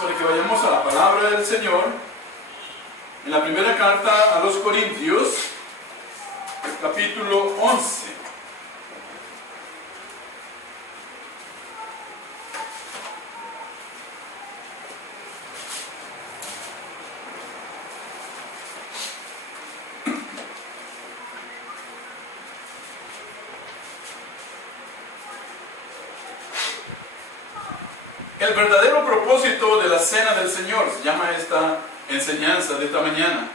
Para que vayamos a la palabra del Señor, en la primera carta a los Corintios, capítulo 11. El verdadero propósito de la cena del Señor se llama esta enseñanza de esta mañana.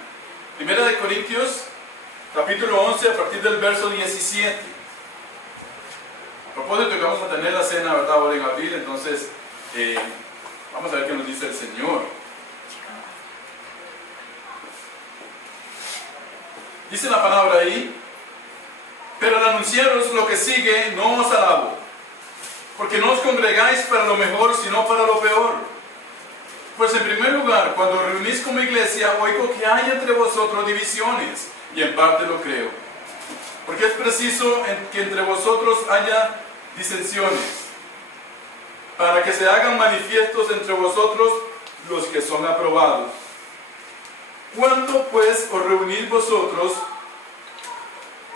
Primera de Corintios, capítulo 11, a partir del verso 17. A propósito que vamos a tener la cena, ¿verdad?, ahora en abril, entonces vamos a ver qué nos dice el Señor. Dice la palabra ahí: pero al anunciaros lo que sigue, no os alabo, porque no os congregáis para lo mejor, sino para lo peor. Pues en primer lugar, cuando reunís como iglesia, oigo que hay entre vosotros divisiones, y en parte lo creo. Porque es preciso que entre vosotros haya disensiones, para que se hagan manifiestos entre vosotros los que son aprobados. ¿Cuándo pues os reunís vosotros?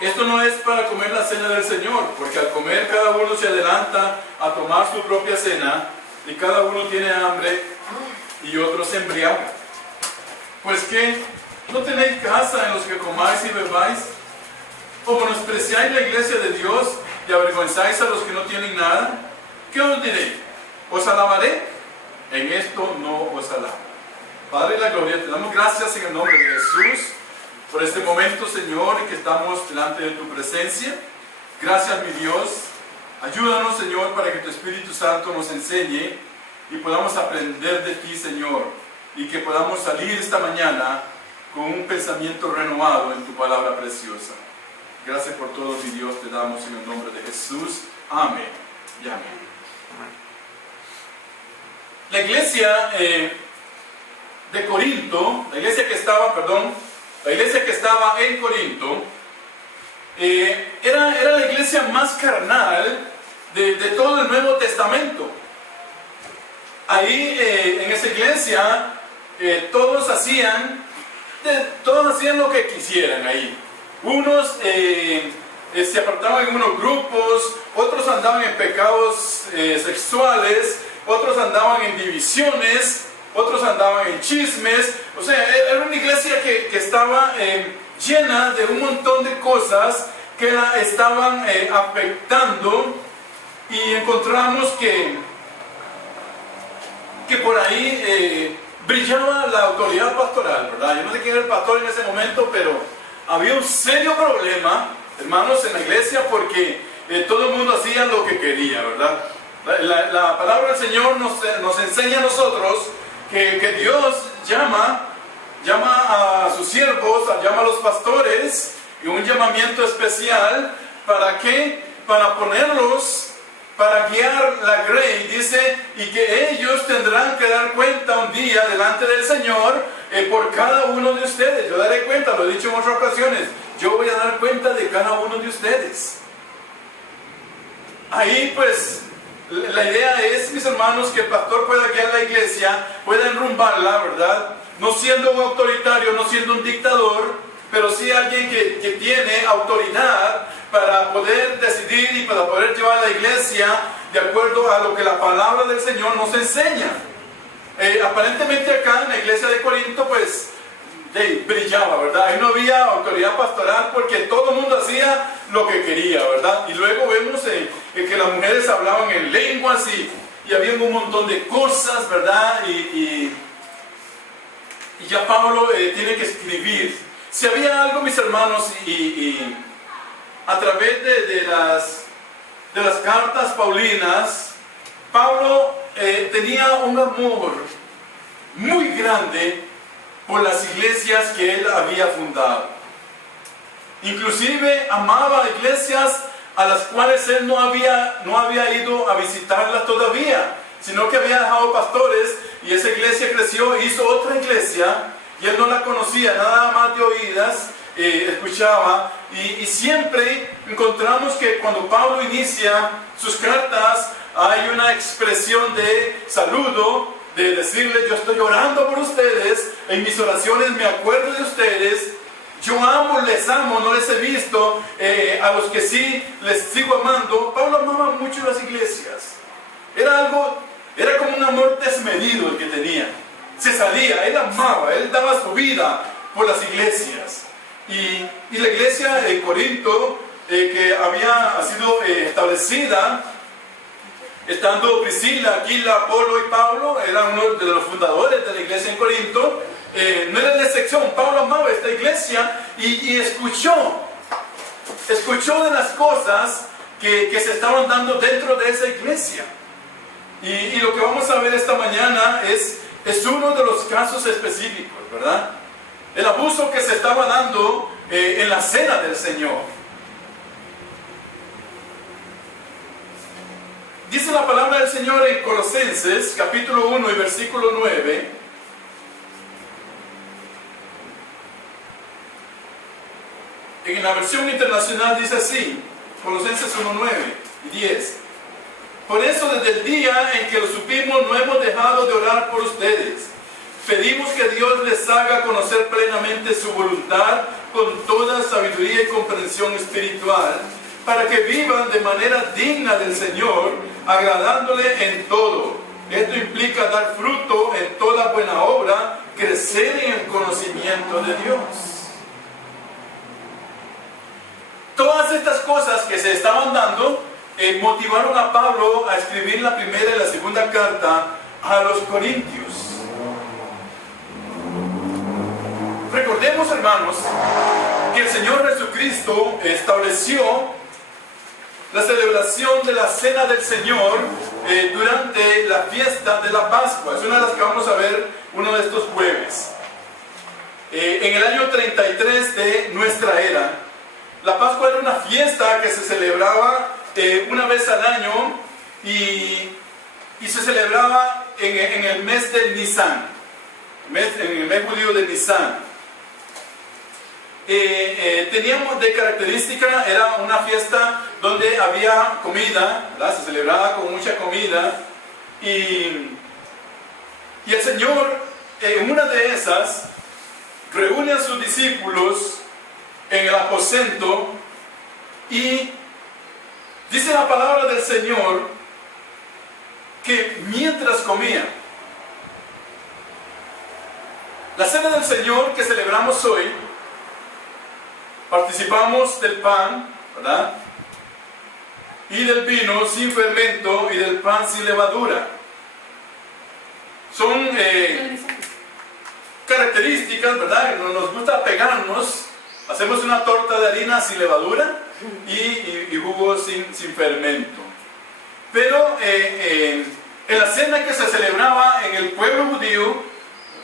Esto no es para comer la cena del Señor, porque al comer cada uno se adelanta a tomar su propia cena, y cada uno tiene hambre y otro se embriaga. Pues ¿qué? ¿No tenéis casa en los que comáis y bebáis? ¿O menospreciáis la iglesia de Dios y avergonzáis a los que no tienen nada? ¿Qué os diré? ¿Os alabaré? En esto no os alabo. Padre de la gloria, te damos gracias en el nombre de Jesús por este momento, Señor, en que estamos delante de tu presencia. Gracias, mi Dios. Ayúdanos, Señor, para que tu Espíritu Santo nos enseñe y podamos aprender de ti, Señor, y que podamos salir esta mañana con un pensamiento renovado en tu palabra preciosa. Gracias por todo, mi Dios, te damos en el nombre de Jesús. Amén y amén. La iglesia de Corinto, la iglesia que estaba en Corinto, era la iglesia más carnal de todo el Nuevo Testamento. Ahí en esa iglesia todos hacían lo que quisieran ahí. Unos se apartaban en unos grupos, otros andaban en pecados sexuales, otros andaban en divisiones, otros andaban en chismes. O sea, era una iglesia que estaba llena de un montón de cosas que la estaban afectando, y encontramos que por ahí brillaba la autoridad pastoral, ¿verdad? Yo no sé quién era el pastor en ese momento, pero había un serio problema, hermanos, en la iglesia, porque todo el mundo hacía lo que quería, ¿verdad? La palabra del Señor nos enseña a nosotros que Dios llama a sus siervos, llama a los pastores, y un llamamiento especial. ¿Para qué? Para ponerlos, para guiar la grey, dice, y que ellos tendrán que dar cuenta un día delante del Señor por cada uno de ustedes. Yo daré cuenta, lo he dicho en otras ocasiones, yo voy a dar cuenta de cada uno de ustedes. Ahí pues la idea es, mis hermanos, que el pastor pueda guiar la iglesia, pueda enrumbarla, ¿verdad? No siendo un autoritario, no siendo un dictador, pero sí alguien que tiene autoridad para poder decidir y para poder llevar a la iglesia de acuerdo a lo que la palabra del Señor nos enseña. Aparentemente acá en la iglesia de Corinto pues brillaba, ¿verdad? Ahí no había autoridad pastoral porque todo el mundo hacía lo que quería, ¿verdad? Y luego vemos que las mujeres hablaban en lenguas y había un montón de cosas, ¿verdad? Y ya Pablo tiene que escribir. Si había algo, mis hermanos, y a través de las cartas paulinas, Pablo tenía un amor muy grande por las iglesias que él había fundado. Inclusive amaba iglesias a las cuales él no había ido a visitarlas todavía, sino que había dejado pastores, y esa iglesia creció e hizo otra iglesia, y él no la conocía, nada más de oídas, escuchaba, y siempre encontramos que cuando Pablo inicia sus cartas hay una expresión de saludo, de decirles: yo estoy orando por ustedes, en mis oraciones me acuerdo de ustedes, yo amo, les amo, no les he visto, a los que sí les sigo amando. Pablo amaba mucho las iglesias. Era como un amor desmedido el que tenía. Se salía, él amaba, él daba su vida por las iglesias. Y la iglesia en Corinto, que había sido establecida, estando Priscila, Aquila, Apolo y Pablo, eran uno de los fundadores de la iglesia en Corinto, no era la excepción. Pablo amaba esta iglesia y escuchó de las cosas que se estaban dando dentro de esa iglesia. Y lo que vamos a ver esta mañana es uno de los casos específicos, ¿verdad? El abuso que se estaba dando en la cena del Señor. Dice la palabra del Señor en Colosenses, capítulo 1 y versículo 9. En la versión internacional dice así, Colosenses 1, 9 y 10. Por eso desde el día en que lo supimos no hemos dejado de orar por ustedes. Pedimos que Dios les haga conocer plenamente su voluntad con toda sabiduría y comprensión espiritual, para que vivan de manera digna del Señor, agradándole en todo. Esto implica dar fruto en toda buena obra, crecer en el conocimiento de Dios. Todas estas cosas que se estaban dando motivaron a Pablo a escribir la primera y la segunda carta a los Corintios. Recordemos, hermanos, que el Señor Jesucristo estableció la celebración de la Cena del Señor durante la fiesta de la Pascua. Es una de las que vamos a ver uno de estos jueves. En el año 33 de nuestra era, la Pascua era una fiesta que se celebraba una vez al año y se celebraba en el mes de Nisan, en el mes judío de Nisan. Teníamos de característica, era una fiesta donde había comida, ¿verdad? Se celebraba con mucha comida, y el Señor en una de esas reúne a sus discípulos en el aposento y dice la palabra del Señor que mientras comía, la cena del Señor que celebramos hoy, participamos del pan, ¿verdad? Y del vino sin fermento y del pan sin levadura. Son características, ¿verdad? Nos gusta pegarnos. Hacemos una torta de harina sin levadura y jugo sin fermento. Pero en la cena que se celebraba en el pueblo judío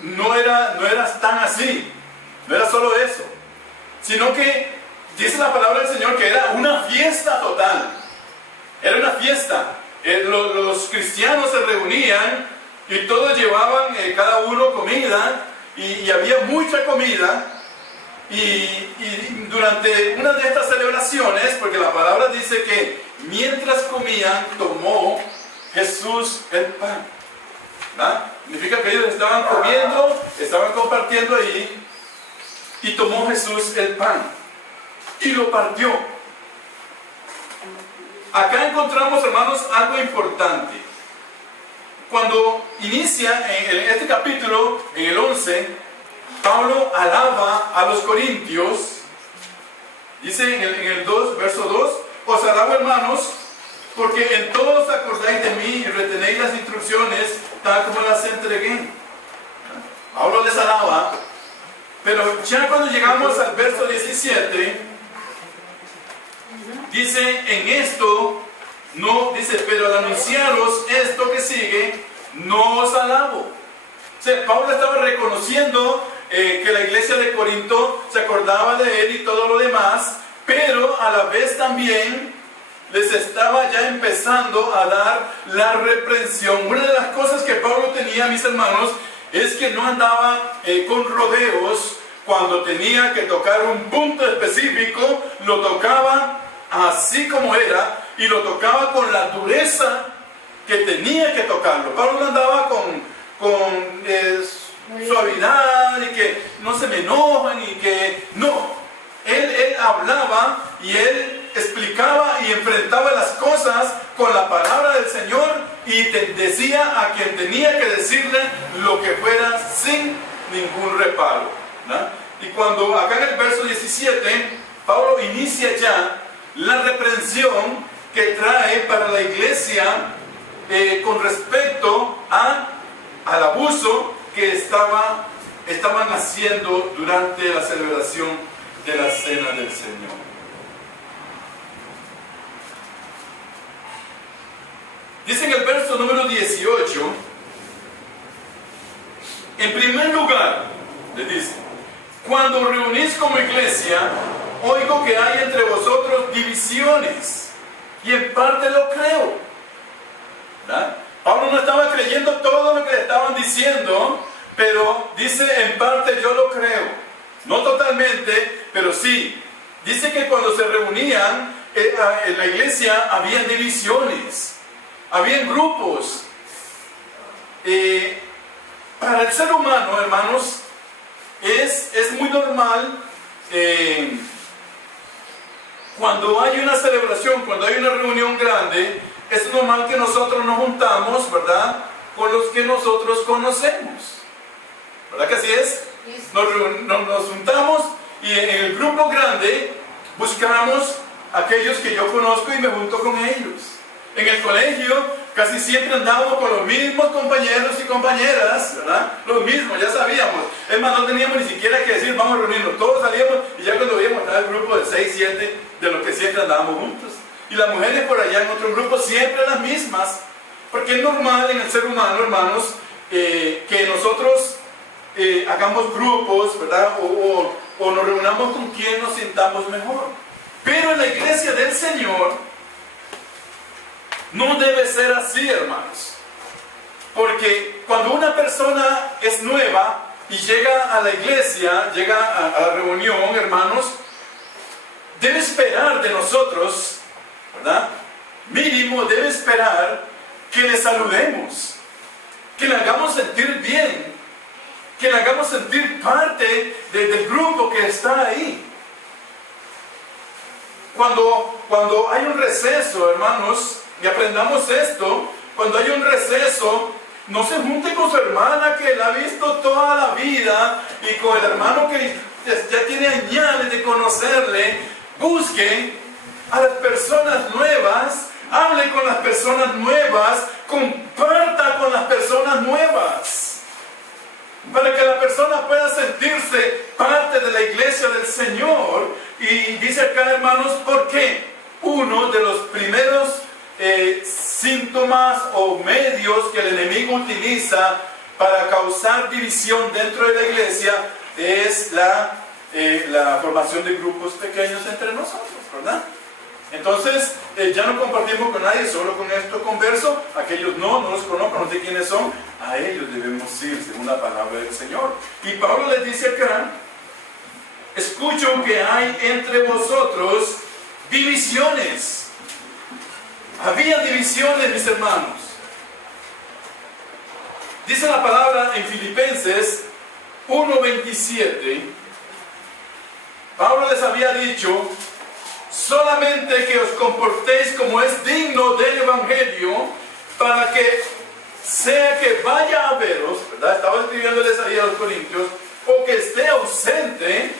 no era tan así. No era solo eso, sino que dice la palabra del Señor que era una fiesta total. Era una fiesta. Los cristianos se reunían y todos llevaban cada uno comida y había mucha comida. Y durante una de estas celebraciones, porque la palabra dice que mientras comían, tomó Jesús el pan, ¿verdad? Significa que ellos estaban comiendo, estaban compartiendo ahí, y tomó Jesús el pan y lo partió. Acá encontramos, hermanos, algo importante. Cuando inicia en este capítulo, en el 11, Pablo alaba a los corintios. Dice en el 2, verso 2: os alabo, hermanos, porque en todo os acordáis de mí y retenéis las instrucciones tal como las entregué. Pablo les alaba, pero ya cuando llegamos al verso 17, dice: en esto no, dice, pero al anunciaros esto que sigue, no os alabo. O sea, Pablo estaba reconociendo que la iglesia de Corinto se acordaba de él y todo lo demás, pero a la vez también les estaba ya empezando a dar la reprensión. Una de las cosas que Pablo tenía, mis hermanos, es que no andaba con rodeos. Cuando tenía que tocar un punto específico, lo tocaba así como era y lo tocaba con la dureza que tenía que tocarlo. Pablo no andaba con suavidad y que no se me enojan y que no. Él hablaba y él explicaba y enfrentaba las cosas con la palabra del Señor y decía a quien tenía que decirle lo que fuera sin ningún reparo, ¿no? Y cuando acá en el verso 17 Pablo inicia ya la reprensión que trae para la iglesia con respecto al abuso que estaban haciendo durante la celebración de la Cena del Señor. Dice en el verso número 18, en primer lugar, le dice, cuando reunís como iglesia, oigo que hay entre vosotros divisiones, y en parte lo creo. ¿Verdad? Pablo no estaba creyendo todo lo que le estaban diciendo, pero dice en parte yo lo creo. No totalmente, pero sí. Dice que cuando se reunían en la iglesia habían divisiones, habían grupos. Para el ser humano, hermanos, es muy normal cuando hay una celebración, cuando hay una reunión grande, es normal que nosotros nos juntamos, ¿verdad?, con los que nosotros conocemos. ¿Verdad que así es? Nos juntamos y en el grupo grande buscamos aquellos que yo conozco y me junto con ellos. En el colegio casi siempre andábamos con los mismos compañeros y compañeras, ¿verdad? Los mismos, ya sabíamos. Es más, no teníamos ni siquiera que decir vamos a reunirnos. Todos salíamos y ya cuando veíamos estaba el grupo de 6, 7 de los que siempre andábamos juntos. Y las mujeres por allá en otro grupo siempre las mismas. Porque es normal en el ser humano, hermanos, que nosotros hagamos grupos, ¿verdad? O nos reunamos con quien nos sintamos mejor. Pero en la iglesia del Señor no debe ser así, hermanos. Porque cuando una persona es nueva y llega a la iglesia, llega a la reunión, hermanos, debe esperar de nosotros, ¿verdad? Mínimo debe esperar que le saludemos, que le hagamos sentir bien, que le hagamos sentir parte del grupo que está ahí. Cuando hay un receso, hermanos, y aprendamos esto, cuando hay un receso, no se junte con su hermana que la ha visto toda la vida y con el hermano que ya tiene años de conocerle. Busque a las personas nuevas, hable con las personas nuevas, comparta con las personas nuevas, para que la persona pueda sentirse parte de la iglesia del Señor. Y dice acá, hermanos, ¿por qué? Uno de los primeros síntomas o medios que el enemigo utiliza para causar división dentro de la iglesia es la formación de grupos pequeños entre nosotros, ¿verdad? Entonces, ya no compartimos con nadie, solo con esto converso. Aquellos no los conozco, no sé quiénes son. A ellos debemos ir según la palabra del Señor. Y Pablo les dice acá, escucho que hay entre vosotros divisiones. Había divisiones, mis hermanos. Dice la palabra en Filipenses 1:27. Pablo les había dicho, solamente que os comportéis como es digno del Evangelio, para que sea que vaya a veros, ¿verdad? Estaba escribiéndoles ahí a los Corintios, o que esté ausente,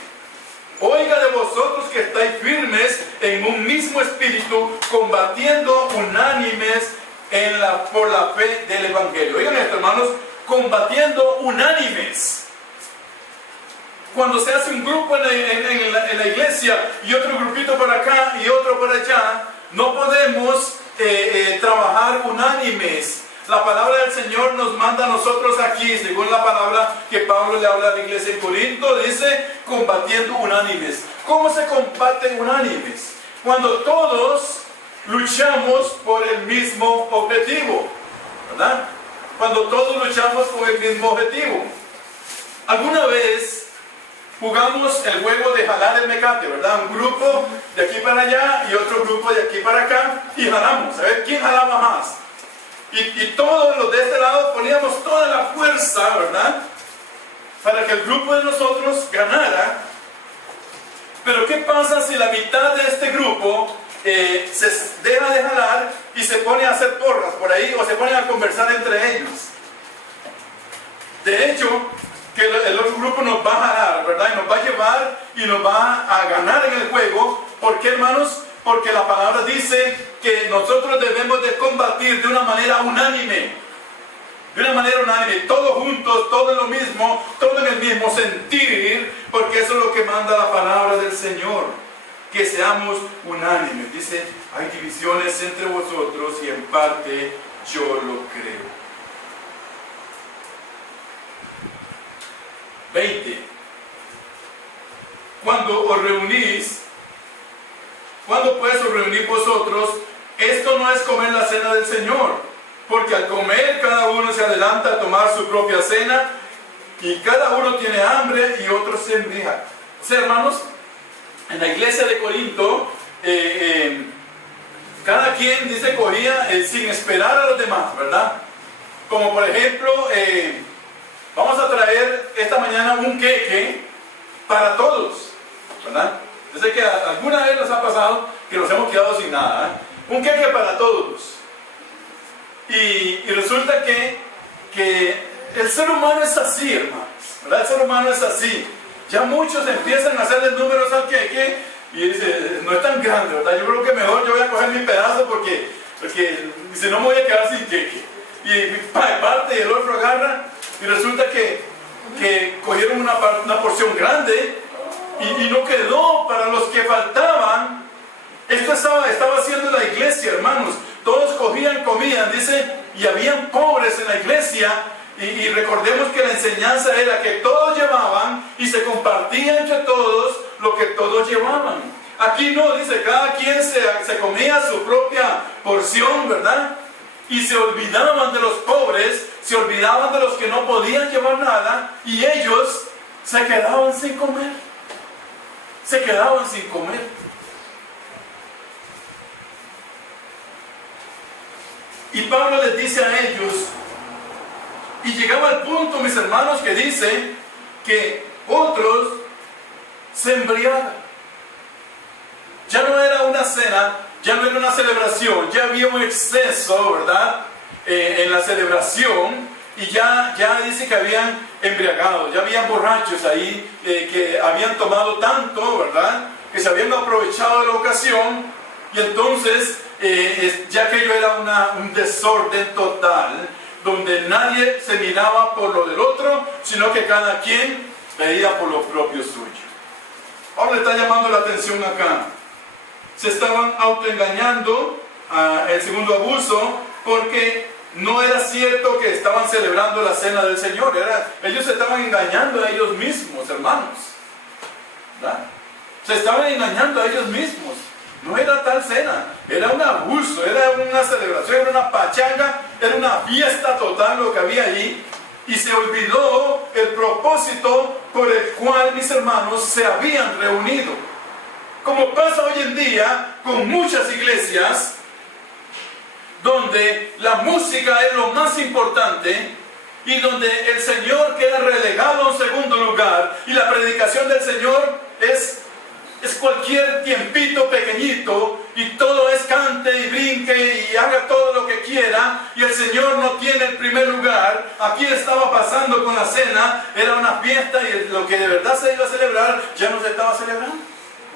oiga de vosotros que estáis firmes en un mismo espíritu, combatiendo unánimes por la fe del Evangelio. Oigan esto, hermanos, combatiendo unánimes. Cuando se hace un grupo en la iglesia y otro grupito por acá y otro por allá, no podemos trabajar unánimes. La palabra del Señor nos manda a nosotros aquí, según la palabra que Pablo le habla a la iglesia en Corinto, dice combatiendo unánimes. ¿Cómo se combaten unánimes? Cuando todos luchamos por el mismo objetivo, ¿verdad? Cuando todos luchamos por el mismo objetivo. ¿Alguna vez jugamos el juego de jalar el mecate, ¿verdad? Un grupo de aquí para allá y otro grupo de aquí para acá y jalamos, a ver quién jalaba más? y todos los de este lado poníamos toda la fuerza, ¿verdad? Para que el grupo de nosotros ganara. Pero ¿qué pasa si la mitad de este grupo se deja de jalar y se pone a hacer porras por ahí o se ponen a conversar entre ellos? De hecho, que el otro grupo nos va a jalar, ¿verdad? Y nos va a llevar y nos va a ganar en el juego. ¿Por qué, hermanos? Porque la palabra dice que nosotros debemos de combatir de una manera unánime. De una manera unánime, todos juntos, todo en lo mismo, todo en el mismo sentir, porque eso es lo que manda la palabra del Señor, que seamos unánimes. Dice, hay divisiones entre vosotros y en parte yo lo creo. 20. Cuando os reunís, ¿cuándo pues os reunís vosotros? Esto no es comer la cena del Señor. Porque al comer cada uno se adelanta a tomar su propia cena y cada uno tiene hambre y otro se embriaga. Sí, hermanos, en la iglesia de Corinto, cada quien dice cogía sin esperar a los demás, ¿verdad? Como por ejemplo, vamos a traer esta mañana un queque para todos, ¿verdad? Yo sé que alguna vez nos ha pasado que nos hemos quedado sin nada, ¿eh? Un queque para todos. Y resulta que el ser humano es así, hermanos, ¿verdad? El ser humano es así. Ya muchos empiezan a hacerle números al queque y dicen, no es tan grande, ¿verdad? Yo creo que mejor yo voy a coger mi pedazo porque si no me voy a quedar sin queque. Y parte y el otro agarra y resulta que cogieron una porción grande y no quedó para los que faltaban. Esto estaba haciendo la iglesia, hermanos. Todos cogían, comían, dice, y habían pobres en la iglesia. Y recordemos que la enseñanza era que todos llevaban y se compartía entre todos lo que todos llevaban. Aquí no, dice, cada quien se comía su propia porción, ¿verdad? Y se olvidaban de los pobres, se olvidaban de los que no podían llevar nada, y ellos se quedaban sin comer. Se quedaban sin comer. Y Pablo les dice a ellos, y llegaba al punto, mis hermanos, que dice que otros se embriagan. Ya no era una cena, ya no era una celebración, ya había un exceso, ¿verdad? En la celebración, y ya dice que habían embriagado, ya habían borrachos ahí, que habían tomado tanto, ¿verdad? Que se habían aprovechado de la ocasión, y entonces ya aquello era un desorden total, donde nadie se miraba por lo del otro, sino que cada quien veía por lo propio suyo. Ahora le está llamando la atención acá. Se estaban autoengañando, el segundo abuso, porque no era cierto que estaban celebrando la cena del Señor. Ellos se estaban engañando a ellos mismos, hermanos, ¿verdad? Se estaban engañando a ellos mismos. No era tal cena, era un abuso, era una celebración, era una pachanga, era una fiesta total lo que había allí. Y se olvidó el propósito por el cual, mis hermanos, se habían reunido. Como pasa hoy en día con muchas iglesias, donde la música es lo más importante y donde el Señor queda relegado a un segundo lugar y la predicación del Señor es cualquier tiempito pequeñito y todo es cante y brinque y haga todo lo que quiera y el Señor no tiene el primer lugar. Aquí estaba pasando con la cena, era una fiesta y lo que de verdad se iba a celebrar ya no se estaba celebrando,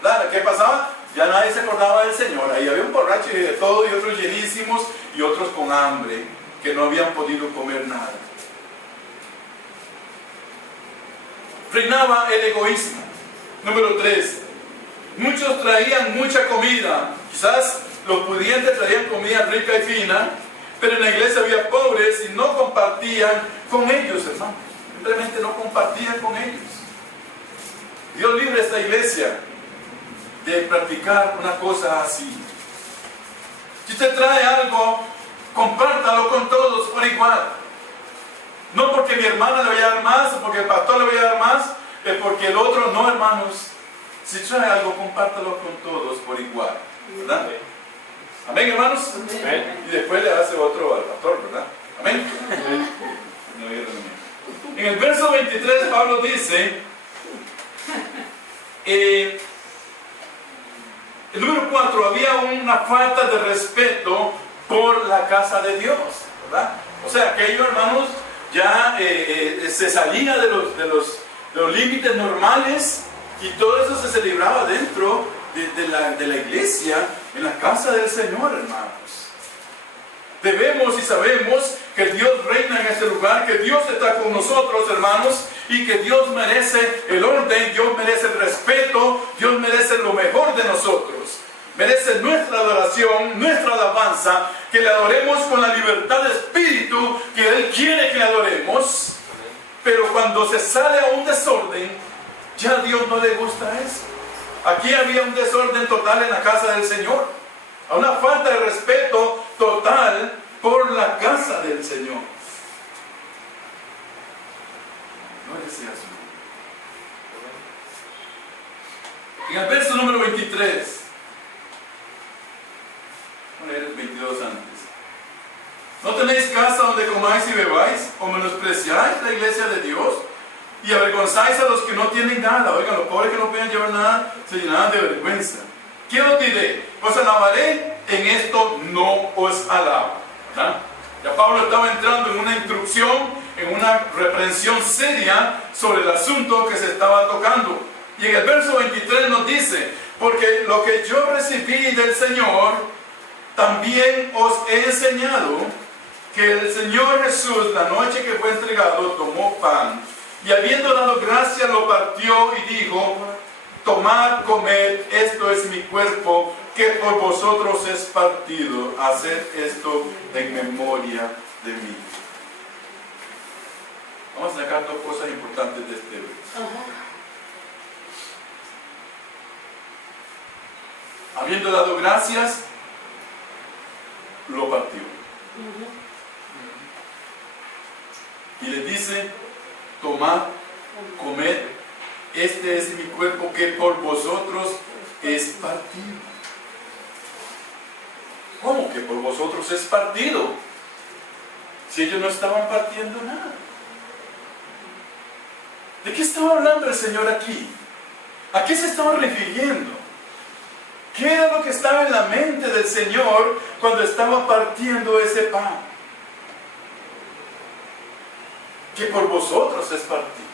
¿verdad? ¿Qué pasaba? Ya nadie se acordaba del Señor. Ahí había un borracho y de todo y otros llenísimos y otros con hambre que no habían podido comer nada. Reinaba el egoísmo. Número 3. Muchos traían mucha comida. Quizás los pudientes traían comida rica y fina, pero en la iglesia había pobres y no compartían con ellos, hermanos. Simplemente no compartían con ellos. Dios libre a esta iglesia de practicar una cosa así. Si usted trae algo, compártalo con todos por igual. No porque mi hermana le vaya a dar más, o porque el pastor le vaya a dar más, porque el otro no, hermanos. Si trae algo, compártalo con todos por igual, ¿verdad? Amén, hermanos. Amén. Y después le hace otro al pastor, ¿verdad? Amén. No digan amén. En el verso 23 Pablo dice, el número 4, había una falta de respeto por la casa de Dios, ¿verdad? O sea, aquellos hermanos ya se salía de los límites normales y todo eso se celebraba dentro de la iglesia, en la casa del Señor, hermanos. Debemos y sabemos que Dios reina en este lugar, que Dios está con nosotros, hermanos, y que Dios merece el orden, Dios merece el respeto, Dios merece lo mejor de nosotros. Merece nuestra adoración, nuestra alabanza, que le adoremos con la libertad de espíritu que Él quiere que le adoremos. Pero cuando se sale a un desorden, ya a Dios no le gusta eso. Aquí había un desorden total en la casa del Señor. Una falta de respeto total por la casa del Señor. No sea así. En el verso número 23, voy a leer el 22 antes. ¿No tenéis casa donde comáis y bebáis, o menospreciáis la iglesia de Dios, y avergonzáis a los que no tienen nada? Oigan, los pobres que no pueden llevar nada se llenarán de vergüenza. ¿Qué os diré? Os alabaré, en esto no os alabo. ¿Ah? Ya Pablo estaba entrando en una instrucción, en una reprensión seria sobre el asunto que se estaba tocando. Y en el verso 23 nos dice, porque lo que yo recibí del Señor, también os he enseñado, que el Señor Jesús, la noche que fue entregado, tomó pan, y habiendo dado gracia, lo partió y dijo, tomad, comed, esto es mi cuerpo, que por vosotros es partido. Haced esto en memoria de mí. Vamos a sacar dos cosas importantes de este verso. Habiendo dado gracias, lo partió. Y le dice, tomad, comed, este es mi cuerpo que por vosotros es partido. ¿Cómo que por vosotros es partido? Si ellos no estaban partiendo nada. ¿De qué estaba hablando el Señor aquí? ¿A qué se estaba refiriendo? ¿Qué era lo que estaba en la mente del Señor cuando estaba partiendo ese pan? Que por vosotros es partido.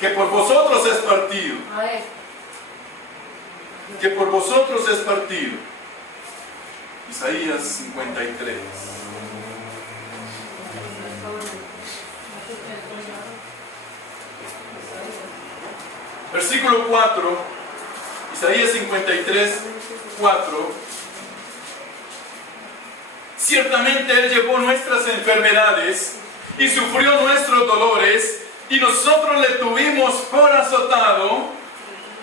Que por vosotros es partido. Que por vosotros es partido. Isaías 53. Versículo 4. Isaías 53, 4. Ciertamente Él llevó nuestras enfermedades y sufrió nuestros dolores, y nosotros le tuvimos por azotado,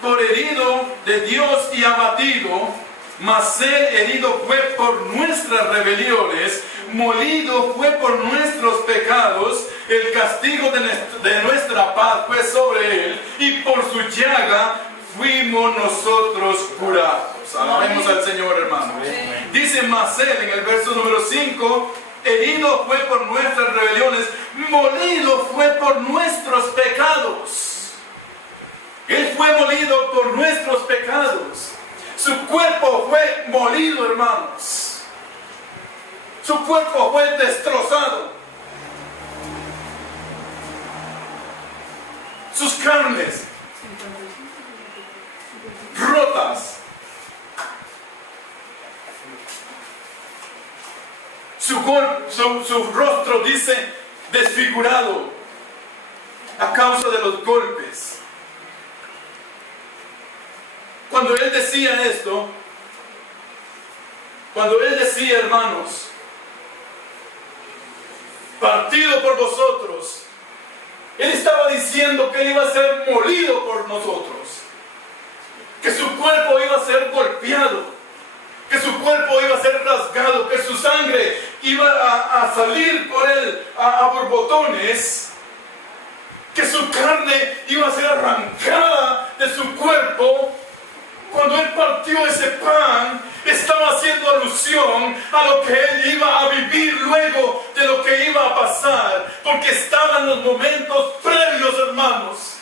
por herido de Dios y abatido. Mas Él herido fue por nuestras rebeliones, molido fue por nuestros pecados, el castigo de nuestra paz fue sobre Él, y por su llaga fuimos nosotros curados. Alabemos al Señor, hermanos. Dice mas Él en el verso número 5, herido fue por nuestras rebeliones, molido fue por nuestros pecados. Él fue molido por nuestros pecados. Su cuerpo fue molido, hermanos. Su cuerpo fue destrozado. Sus carnes rotas. Su rostro dice desfigurado a causa de los golpes. Cuando Él decía esto, cuando Él decía, hermanos, partido por vosotros, Él estaba diciendo que iba a ser molido por nosotros, que su cuerpo iba a ser golpeado, que su cuerpo iba a ser rasgado, que su sangre iba a salir por Él a borbotones, que su carne iba a ser arrancada de su cuerpo. Cuando Él partió ese pan, Estaba haciendo alusión a lo que él iba a vivir luego de lo que iba a pasar, porque estaban los momentos previos, hermanos.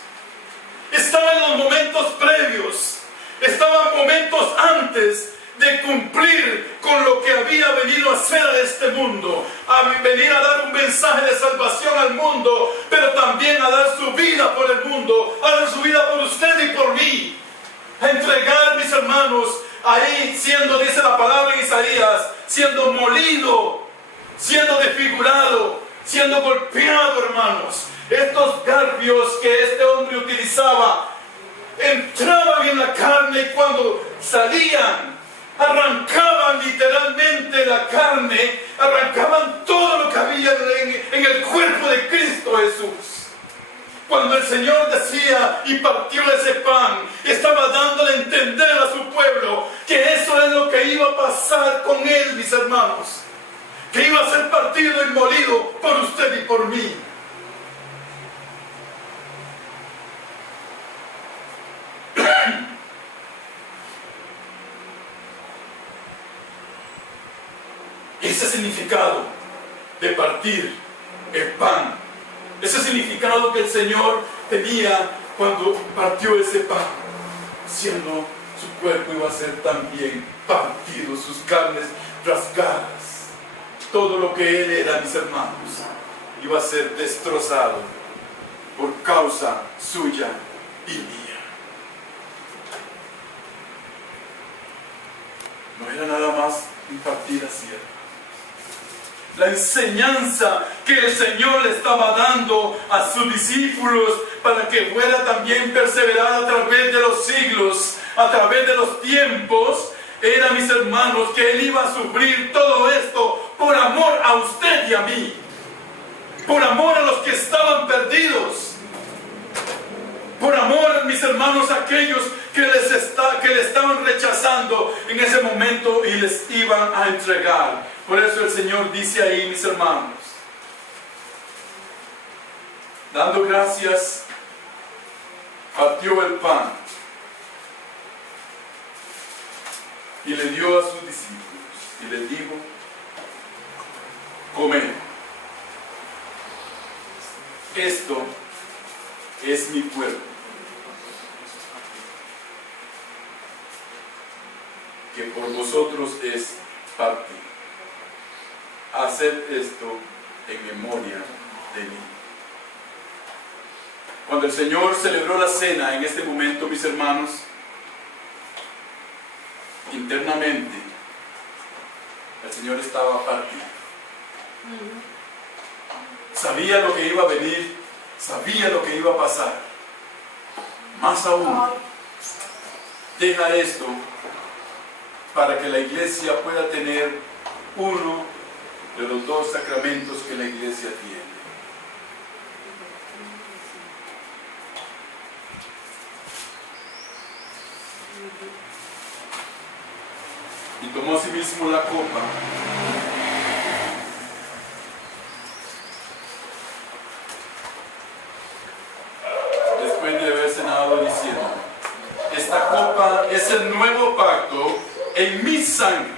Estaban los momentos previos, estaban momentos antes de cumplir con lo que había venido a hacer a este mundo, a venir a dar un mensaje de salvación al mundo, pero también a dar su vida por el mundo, a dar su vida por usted y por mí, a entregar, mis hermanos, ahí siendo, dice la palabra en Isaías, siendo molido, siendo desfigurado, siendo golpeado, hermanos. Estos garfios que este hombre utilizaba entraban en la carne y cuando salían arrancaban literalmente la carne, arrancaban todo lo que había en el cuerpo de Cristo Jesús. Cuando el Señor decía y partió ese pan, estaba dándole a entender a su pueblo que eso es lo que iba a pasar con él, mis hermanos, que iba a ser partido y molido por usted y por mí. Ese significado de partir el pan, ese significado que el Señor tenía cuando partió ese pan, siendo su cuerpo iba a ser también partido, sus carnes rasgadas. Todo lo que él era, mis hermanos, iba a ser destrozado por causa suya y mía. No era nada más impartir así. La enseñanza que el Señor le estaba dando a sus discípulos para que fuera también perseverada a través de los siglos, a través de los tiempos, era, mis hermanos, que Él iba a sufrir todo esto por amor a usted y a mí, por amor a los que estaban perdidos, por amor, mis hermanos, a aquellos que le estaban rechazando en ese momento y les iban a entregar. Por eso el Señor dice ahí, mis hermanos, dando gracias, partió el pan y le dio a sus discípulos y les dijo: comed, esto es mi cuerpo, que por vosotros es partido. Haced esto en memoria de mí. Cuando el Señor celebró la cena en este momento, mis hermanos, internamente el Señor estaba partido. Sabía lo que iba a venir, sabía lo que iba a pasar. Más aún, deja esto para que la iglesia pueda tener uno de los dos sacramentos que la iglesia tiene. Y tomó asimismo la copa, después de haber cenado, diciendo: esta copa es el nuevo pacto en mi sangre.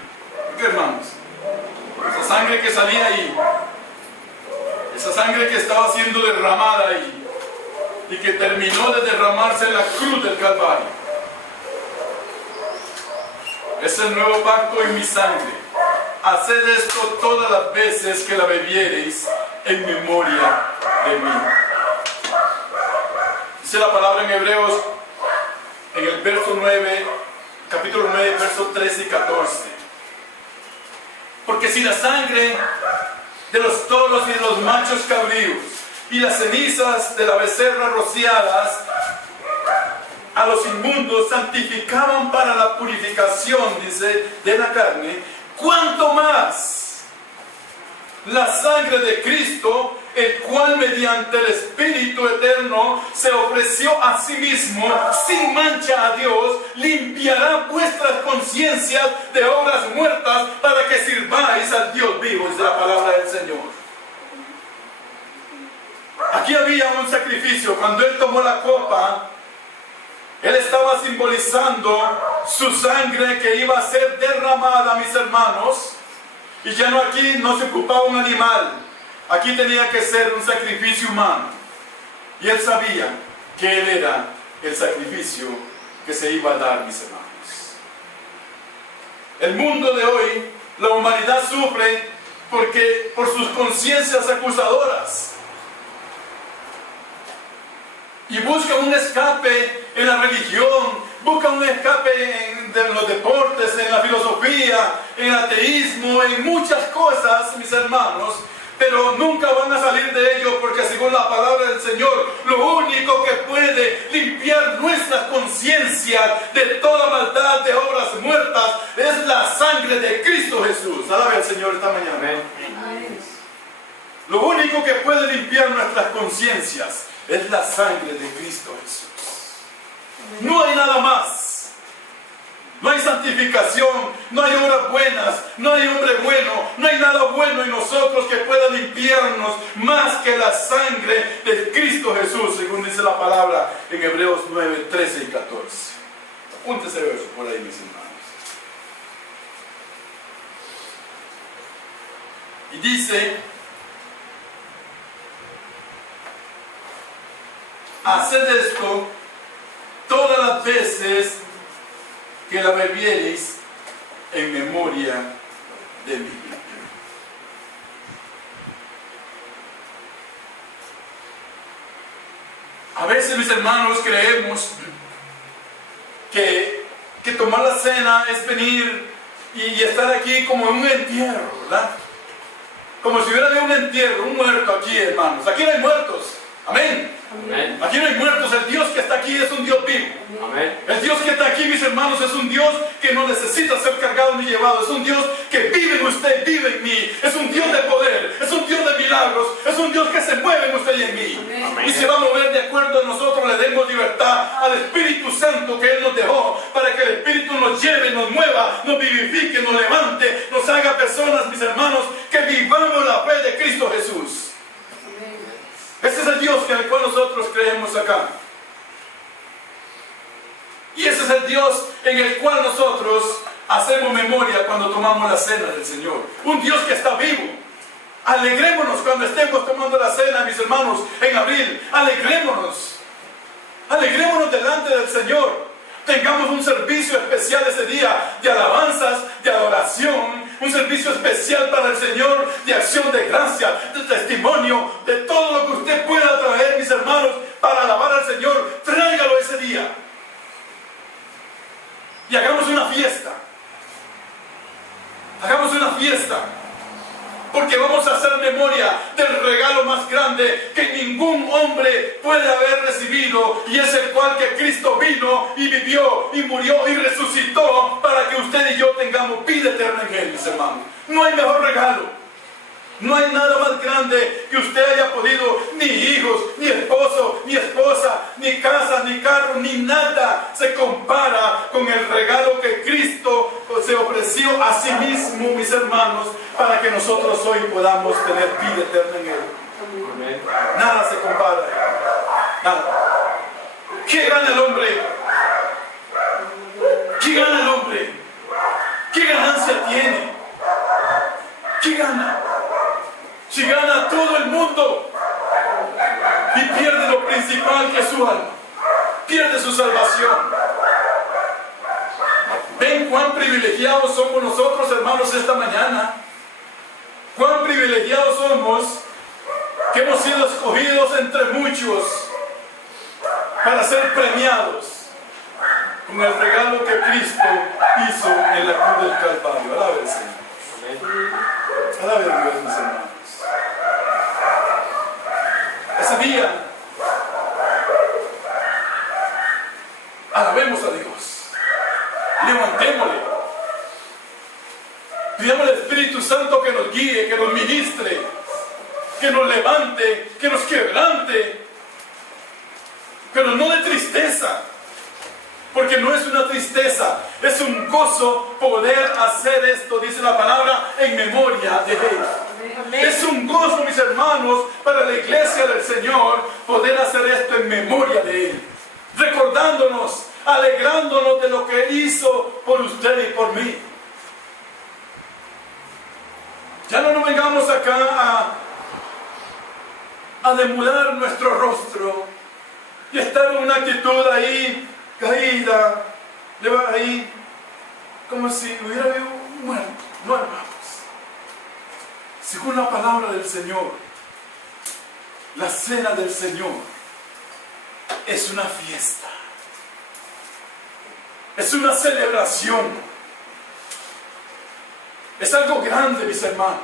¿Qué, hermanos? Esa sangre que salía ahí, esa sangre que estaba siendo derramada ahí y que terminó de derramarse en la cruz del Calvario, es el nuevo pacto en mi sangre. Haced esto todas las veces que la bebiereis en memoria de mí. Dice la palabra en Hebreos, en el verso 9, capítulo 9, versos 13 y 14. Porque si la sangre de los toros y de los machos cabríos y las cenizas de la becerra rociadas a los inmundos santificaban para la purificación, dice, de la carne, ¿cuánto más la sangre de Cristo, el cual mediante el Espíritu eterno se ofreció a sí mismo sin mancha a Dios, limpiará vuestras conciencias de obras muertas para que sirváis al Dios vivo? Es la palabra del Señor. Aquí había un sacrificio. Cuando Él tomó la copa, Él estaba simbolizando su sangre que iba a ser derramada, mis hermanos. Y ya aquí no se ocupaba un animal. Aquí tenía que ser un sacrificio humano. Y él sabía que él era el sacrificio que se iba a dar, mis hermanos. El mundo de hoy, la humanidad sufre por sus conciencias acusadoras. Y busca un escape en la religión, busca un escape en los deportes, en la filosofía, en el ateísmo, en muchas cosas, mis hermanos. Pero nunca van a salir de ello, porque según la palabra del Señor, lo único que puede limpiar nuestras conciencias de toda maldad, de obras muertas, es la sangre de Cristo Jesús. Alabe al Señor esta mañana. Amén. Lo único que puede limpiar nuestras conciencias es la sangre de Cristo Jesús. No hay nada más. No hay santificación, no hay obras buenas, no hay hombre bueno, no hay nada bueno en nosotros que pueda limpiarnos más que la sangre de Cristo Jesús, según dice la palabra en Hebreos 9, 13 y 14. Apúntese eso por ahí, mis hermanos. Y dice: haced esto todas las veces que la bebiereis en memoria de mí. A veces, mis hermanos, creemos que tomar la cena es venir y estar aquí como en un entierro, ¿verdad? Como si hubiera habido un entierro, un muerto aquí, hermanos. Aquí no hay muertos. Amén. Amén. Aquí no hay muertos. El Dios que está aquí es un Dios vivo. Amén. El Dios que está aquí, mis hermanos, es un Dios que no necesita ser cargado ni llevado. Es un Dios que vive en usted, vive en mí. Es un Dios de poder, es un Dios de milagros, es un Dios que se mueve en usted y en mí. Amén. Y se va a mover de acuerdo a nosotros le demos libertad al Espíritu Santo que Él nos dejó, para que el Espíritu nos lleve, nos mueva, nos vivifique, nos levante, nos haga personas, mis hermanos, que vivamos la fe de Cristo Jesús. Ese es el Dios en el cual nosotros creemos acá. Y ese es el Dios en el cual nosotros hacemos memoria cuando tomamos la cena del Señor. Un Dios que está vivo. Alegrémonos cuando estemos tomando la cena, mis hermanos, en abril. Alegrémonos. Alegrémonos delante del Señor. Tengamos un servicio especial ese día de alabanzas, de adoración, un servicio especial para el Señor, de acción de gracia, de testimonio, de todo lo que usted pueda traer, mis hermanos, para alabar al Señor. Tráigalo ese día. Y hagamos una fiesta. Hagamos una fiesta. Porque vamos a hacer memoria del regalo más grande que ningún hombre puede haber recibido, y es el cual que Cristo vino y vivió y murió y resucitó para que usted y yo tengamos vida eterna en Él, mis hermanos. No hay mejor regalo. No hay nada más grande que usted haya podido, ni hijos, ni esposo, ni esposa, ni casa, ni carro, ni nada se compara con el regalo que Cristo se ofreció a sí mismo, mis hermanos, para que nosotros hoy podamos tener vida eterna en Él. Amén. Nada se compara. Nada. ¿Qué gana el hombre? ¿Qué gana el hombre? ¿Qué ganancia tiene? ¿Qué gana? Si gana todo el mundo y pierde lo principal que es su alma, pierde su salvación. ¿Ven cuán privilegiados somos nosotros, hermanos, esta mañana? Cuán privilegiados somos que hemos sido escogidos entre muchos para ser premiados con el regalo que Cristo hizo en la cruz del Calvario. Alabe al Señor. Alabe a Dios, mis hermanos. Ese día, alabemos a Dios, levantémosle, pidamos al Espíritu Santo que nos guíe, que nos ministre, que nos levante, que nos quebrante, pero no de tristeza, porque no es una tristeza, es un gozo poder hacer esto, dice la palabra, en memoria de Él. Es un gozo, mis hermanos, para la iglesia del Señor poder hacer esto en memoria de Él, recordándonos Ya no nos vengamos acá a demular nuestro rostro y estar en una actitud ahí caída, ahí como si hubiera habido un muerto. No, hermanos. Según la palabra del Señor, la cena del Señor es una fiesta, es una celebración, es algo grande, mis hermanos.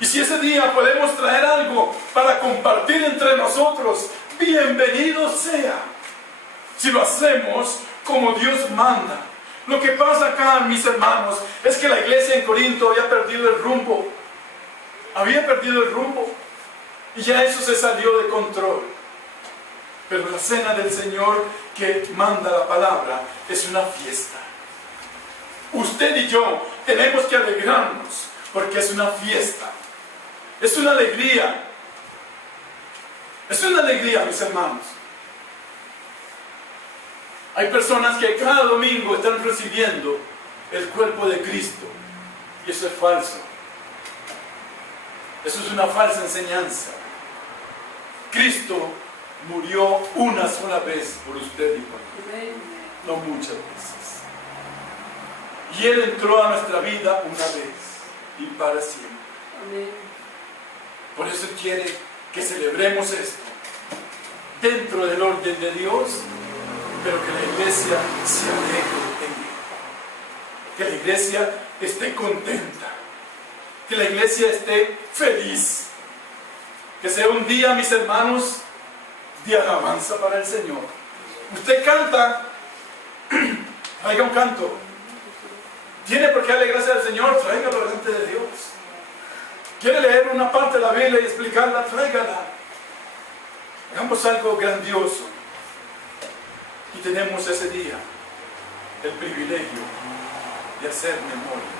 Y si ese día podemos traer algo para compartir entre nosotros, bienvenido sea. Si lo hacemos como Dios manda. Lo que pasa acá, mis hermanos, es que la iglesia en Corinto había perdido el rumbo. Había perdido el rumbo. Y ya eso se salió de control. Pero la cena del Señor que manda la palabra es una fiesta. Usted y yo tenemos que alegrarnos porque es una fiesta. Es una alegría. Es una alegría, mis hermanos. Hay personas que cada domingo están recibiendo el cuerpo de Cristo. Y eso es falso. Eso es una falsa enseñanza. Cristo murió una sola vez por usted y por mí. No muchas veces. Y Él entró a nuestra vida una vez y para siempre. Amén. Por eso Él quiere que celebremos esto dentro del orden de Dios, pero que la iglesia se alegre en Él. Que la iglesia esté contenta. Que la iglesia esté feliz. Que sea un día, mis hermanos, de alabanza para el Señor. Usted canta, traiga un canto. ¿Tiene por qué alegrarse al Señor? Tráigalo delante de Dios. ¿Quiere leer una parte de la Biblia y explicarla? Tráigala. Hagamos algo grandioso. Y tenemos ese día el privilegio de hacer memoria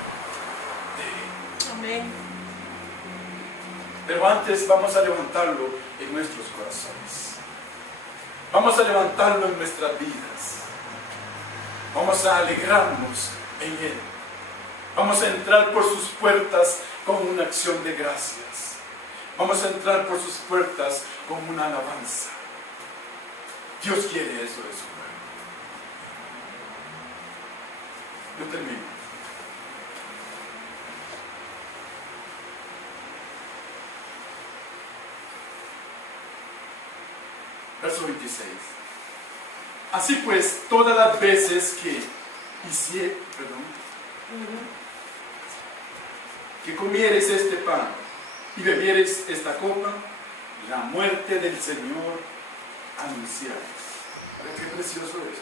de Él. Amén. Pero antes vamos a levantarlo en nuestros corazones. Vamos a levantarlo en nuestras vidas. Vamos a alegrarnos en Él. Vamos a entrar por sus puertas con una acción de gracias. Vamos a entrar por sus puertas con una alabanza. Dios quiere eso de su pueblo. Yo termino. Verso 26. Así pues, todas las veces que comieres este pan y bebieres esta copa, la muerte del Señor anunciaréis. ¿Qué precioso es?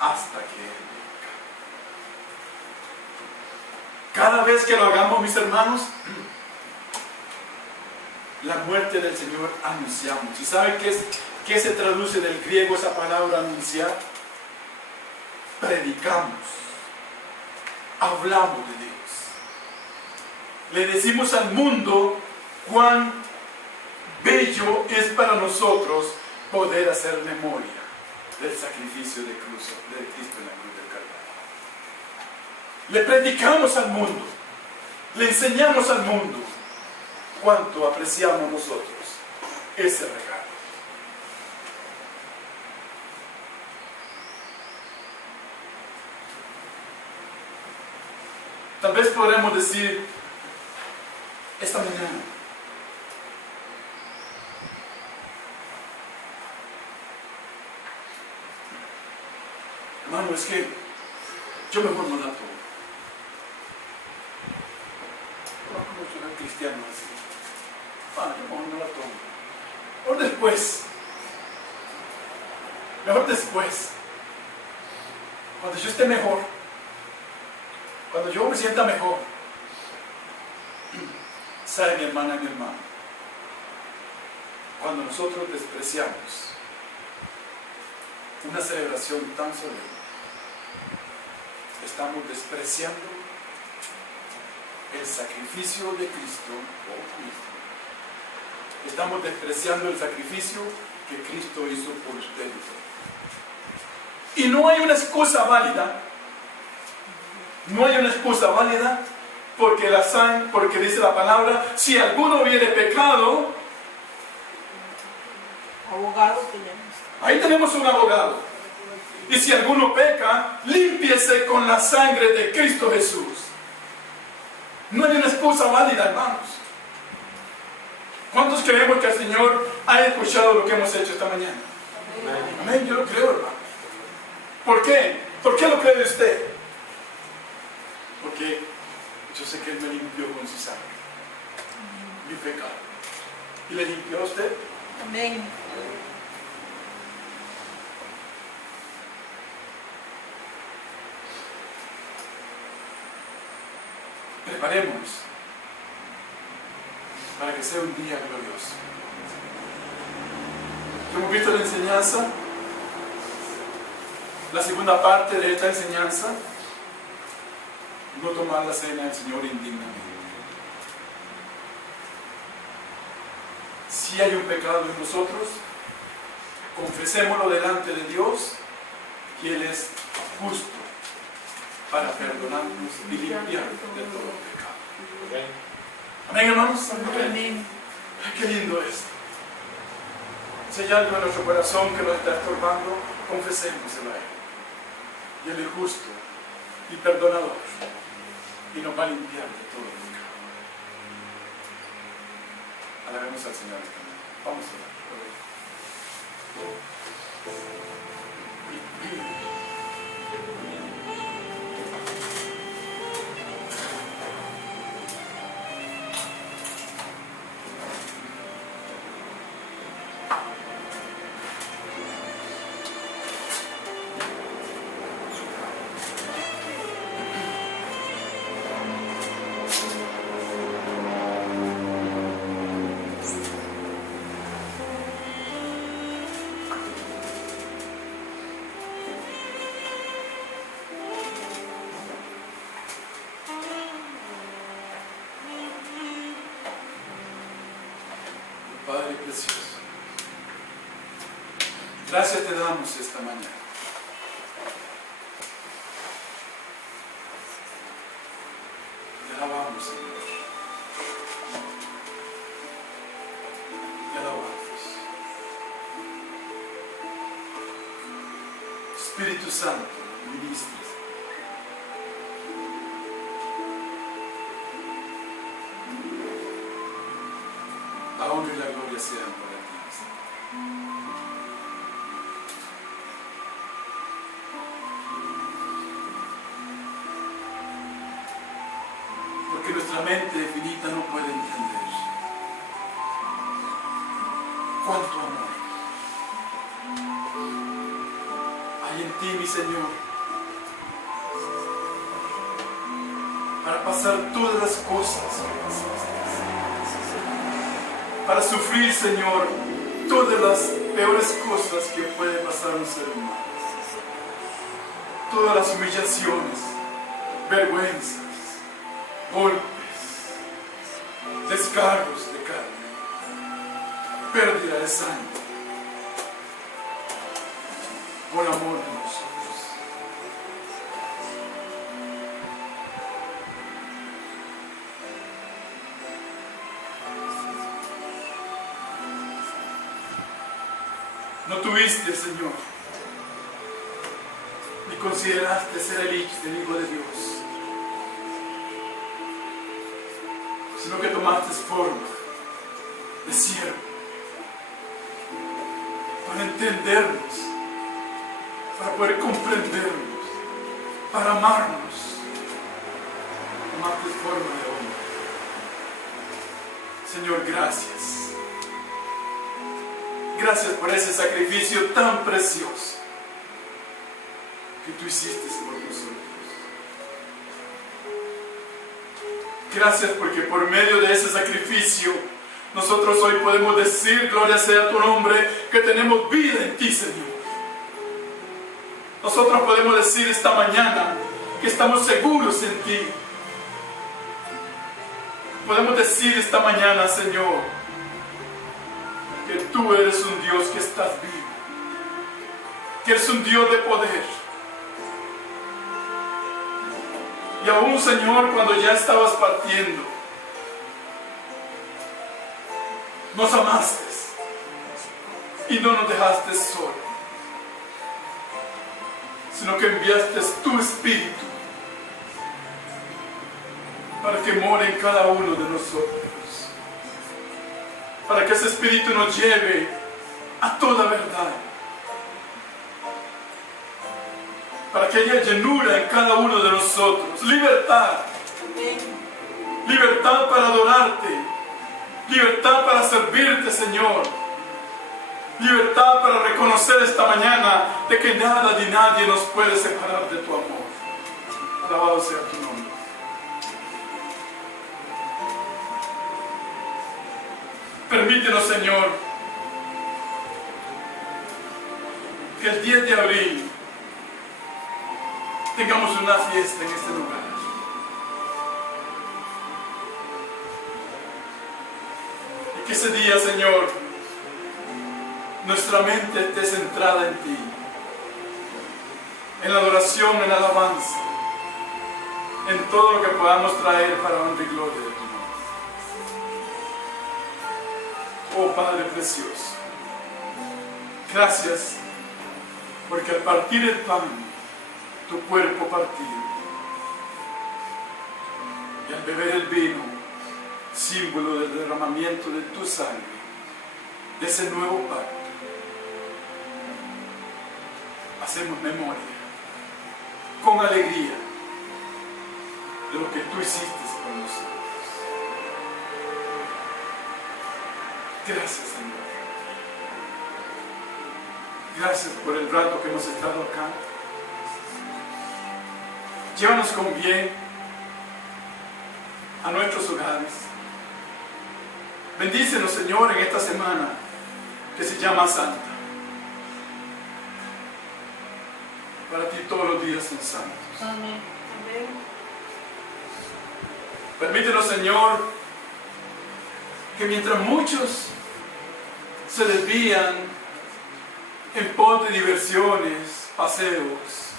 Hasta que Él venga. Cada vez que lo hagamos, mis hermanos, la muerte del Señor anunciamos. ¿Y saben qué se traduce del griego esa palabra anunciar? Predicamos. Hablamos de Dios. Le decimos al mundo cuán bello es para nosotros poder hacer memoria del sacrificio de Cristo en la cruz del Calvario. Le predicamos al mundo, le enseñamos al mundo cuánto apreciamos nosotros ese regalo. Tal vez podremos decir esta mañana, hermano, es que yo mejor no la tomo. No como soy cristiano así. Yo mejor no la tomo. Mejor después, cuando yo esté mejor, cuando yo me sienta mejor. ¿Sabe, mi hermana y mi hermano? Cuando nosotros despreciamos una celebración tan solemne, estamos despreciando el sacrificio de Cristo, estamos despreciando el sacrificio que Cristo hizo por ustedes. Y no hay una excusa válida, porque dice la palabra, si alguno hubiere pecado, Abogado tenemos. ahí tenemos un abogado. Y si alguno peca, límpiese con la sangre de Cristo Jesús. No hay una excusa válida, hermanos. ¿Cuántos creemos que el Señor ha escuchado lo que hemos hecho esta mañana? Amén, yo lo creo, hermano. ¿Por qué? ¿Por qué lo cree usted? Porque yo sé que Él me limpió con su sangre mi pecado. ¿Y le limpió a usted? Amén. Preparémonos para que sea un día glorioso. Hemos visto la enseñanza, la segunda parte de esta enseñanza, no tomar la cena del Señor indignamente. Si hay un pecado en nosotros, confesémoslo delante de Dios, y Él es justo para perdonarnos y limpiar de todo pecado. Amén, hermanos. Amén. Ay, qué lindo es. Si hay algo en nuestro corazón que nos está estorbando, confesémoselo a Él. Y Él es justo y perdonador, y nos va a limpiar de todo pecado. Alabemos al Señor esta mañana. Vamos a orar. Padre precioso, gracias te damos esta mañana. Te alabamos, Señor. Te alabamos. Espíritu Santo, ministres. La honra y la gloria sean para ti, Señor. Porque nuestra mente finita no puede entender cuánto amor hay en ti, mi Señor, para pasar todas las cosas que pasaste, para sufrir, Señor, todas las peores cosas que puede pasar un ser humano, todas las humillaciones, vergüenzas, golpes, descargos de carne, pérdida de sangre, por amor de nosotros. No tuviste, Señor, ni consideraste ser el Hijo de Dios, sino que tomaste forma de siervo para entendernos, para poder comprendernos, para amarnos. Tomaste forma de hombre. Señor, gracias. Gracias por ese sacrificio tan precioso que tú hiciste por nosotros. Gracias porque por medio de ese sacrificio nosotros hoy podemos decir, gloria sea tu nombre, que tenemos vida en ti, Señor. Nosotros podemos decir esta mañana que estamos seguros en ti. Podemos decir esta mañana, Señor, que tú eres un Dios que estás vivo, que eres un Dios de poder, Y aún, Señor, cuando ya estabas partiendo, nos amaste y no nos dejaste solos, sino que enviaste tu Espíritu para que more en cada uno de nosotros, para que ese Espíritu nos lleve a toda verdad, para que haya llenura en cada uno de nosotros, libertad, libertad para adorarte, libertad para servirte, Señor, libertad para reconocer esta mañana de que nada ni nadie nos puede separar de tu amor. Alabado sea tu nombre. Permítenos, Señor, que el 10 de abril tengamos una fiesta en este lugar. Y que ese día, Señor, nuestra mente esté centrada en ti, en la adoración, en la alabanza, en todo lo que podamos traer para honra y gloria de tu nombre. Oh Padre precioso, gracias porque al partir el pan, tu cuerpo partido, y al beber el vino, símbolo del derramamiento de tu sangre, de ese nuevo pacto, hacemos memoria, con alegría, de lo que tú hiciste por nosotros. Gracias, Señor. Gracias por el rato que hemos estado acá. Llévanos con bien a nuestros hogares. Bendícenos, Señor, en esta semana que se llama Santa. Para ti todos los días son santos. Amén. Permítenos, Señor, que mientras muchos se desvían en pos de diversiones, paseos,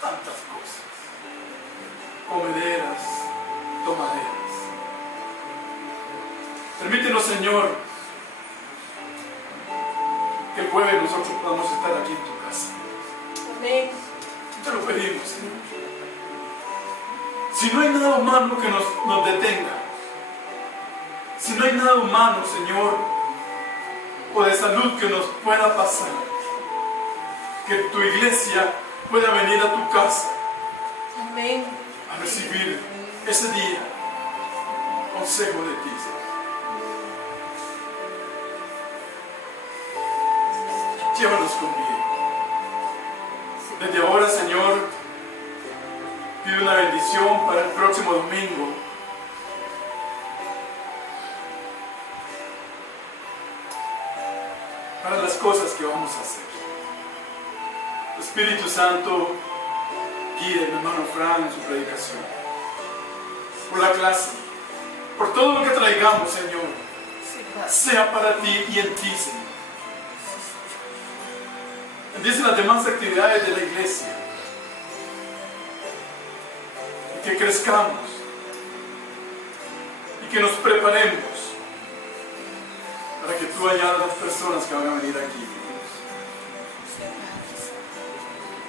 tantas cosas, comederas, tomaderas, permítenos, Señor, que el jueves nosotros podamos estar aquí en tu casa. Amén. Te lo pedimos, Señor. Si no hay nada humano que nos detenga, si no hay nada humano, Señor, o de salud que nos pueda pasar, que tu iglesia pueda venir a tu casa. Amén. A recibir ese día consejo de ti, Señor. Llévanos con bien. Desde ahora, Señor, pido una bendición para el próximo domingo. Para las cosas que vamos a hacer. Espíritu Santo, guíe a mi hermano Fran en su predicación. Por la clase. Por todo lo que traigamos, Señor. Sea para ti y en ti, Señor. Bendice las demás actividades de la iglesia. Y que crezcamos. Y que nos preparemos para que tú añadas las personas que van a venir aquí.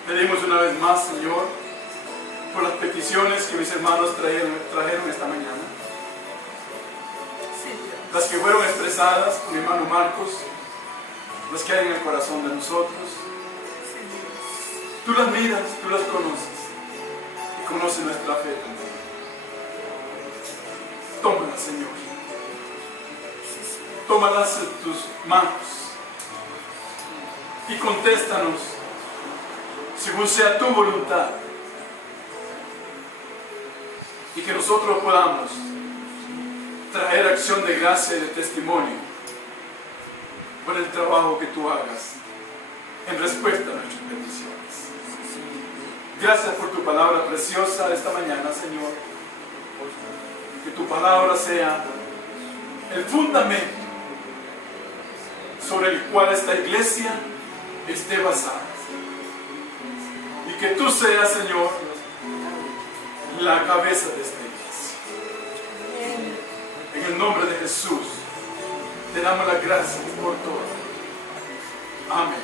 Pedimos una vez más, Señor, por las peticiones que mis hermanos trajeron esta mañana. Las que fueron expresadas por mi hermano Marcos, las que hay en el corazón de nosotros. Tú las miras, tú las conoces y conoces nuestra fe también. Tómalas, Señor. Tómalas en tus manos y contéstanos según sea tu voluntad, y que nosotros podamos traer acción de gracia y de testimonio por el trabajo que tú hagas en respuesta a nuestras peticiones. Gracias por tu palabra preciosa esta mañana, Señor. Que tu palabra sea el fundamento sobre el cual esta iglesia esté basada. Y que tú seas, Señor, la cabeza de esta iglesia. Amén. En el nombre de Jesús, te damos las gracias por todo. Amén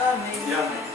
Amén. y amén.